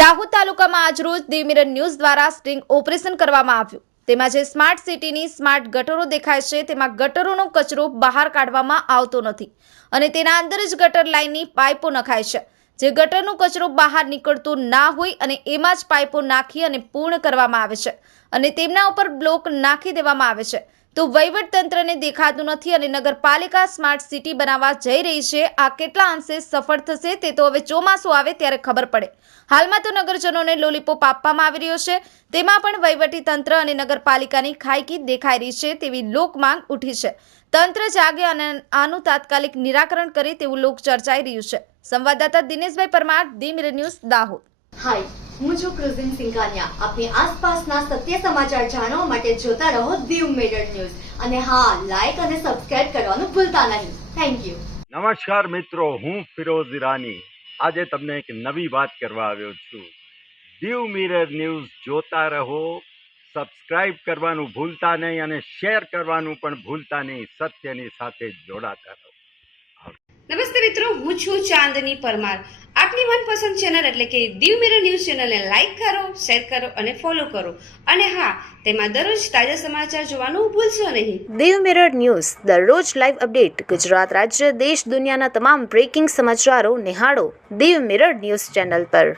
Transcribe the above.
દાહોદ તાલુકામાં આજરોજ Diu mirror news દ્વારા સ્ટિંગ ઓપરેશન કરવામાં આવ્યું। તેમાં જે સ્માર્ટ સિટીની સ્માર્ટ ગટરો દેખાય છે તેમાં ગટરોનો કચરો બહાર કાઢવામાં આવતો નથી અને તેના અંદર જ ગટર લાઇનની પાઇપો નખાય છે। જે ગટરનો કચરો બહાર નીકળતો ના હોય અને એમાં જ પાઇપો નાખી અને પૂર્ણ કરવામાં આવે છે અને તેમના ઉપર બ્લોક નાખી દેવામાં આવે છે। તો વહીવટ તંત્રને દેખાતું નથી અને નગરપાલિકા સ્માર્ટ સિટી બનાવવા જઈ રહી છે। આ કેટલા અંશે સફળ થશે તે તો હવે ચોમાસું આવે ત્યારે ખબર પડે। હાલમાં તો નગરજનોને લોલીપોપ આપવામાં આવી રહ્યો છે, તેમાં પણ વહીવટી તંત્ર અને નગરપાલિકાની ખાયકી દેખાઈ રહી છે તેવી લોક માંગ ઉઠી છે। તંત્ર જાગે અને આનું તાત્કાલિક નિરાકરણ કરે તેવું લોક ચર્ચાઈ રહ્યું છે। સંવાદદાતા દિનેશભાઈ પરમાર, દી મિરર ન્યૂઝ, દાહોદ। હાય, હું છું ક્રુઝિન સિંઘાનિયા। આપની આસપાસના સત્ય સમાચાર જાણવા માટે જોતા રહો દીવ મિરર ન્યૂઝ અને હા, લાઈક અને સબસ્ક્રાઇબ કરવાનું ભૂલતા નહીં। Thank you. નમસ્કાર મિત્રો, હું ફિરોઝ ઈરાની આજે તમને એક નવી વાત કરવા આવ્યો છું। દીવ મિરર ન્યૂઝ જોતા રહો, સબસ્ક્રાઇબ કરવાનું ભૂલતા નહીં અને શેર કરવાનું પણ ભૂલતા નહીં। સત્યની સાથે જોડાતા રહો। નમસ્તે મિત્રો, હું છું ચાંદની પરમાર। આપની મનપસંદ ચેનલ એટલે કે દીવ મિરર ન્યૂઝ ચેનલને લાઈક કરો, શેર કરો અને ફોલો કરો અને હા, તેમાં દરરોજ તાજા સમાચાર જોવાનું ભૂલશો નહીં। દીવ મિરર ન્યૂઝ દરરોજ લાઈવ અપડેટ, ગુજરાત રાજ્ય, દેશ દુનિયાના તમામ બ્રેકિંગ સમાચારો નિહાળો દીવ મિરર ન્યૂઝ ચેનલ પર।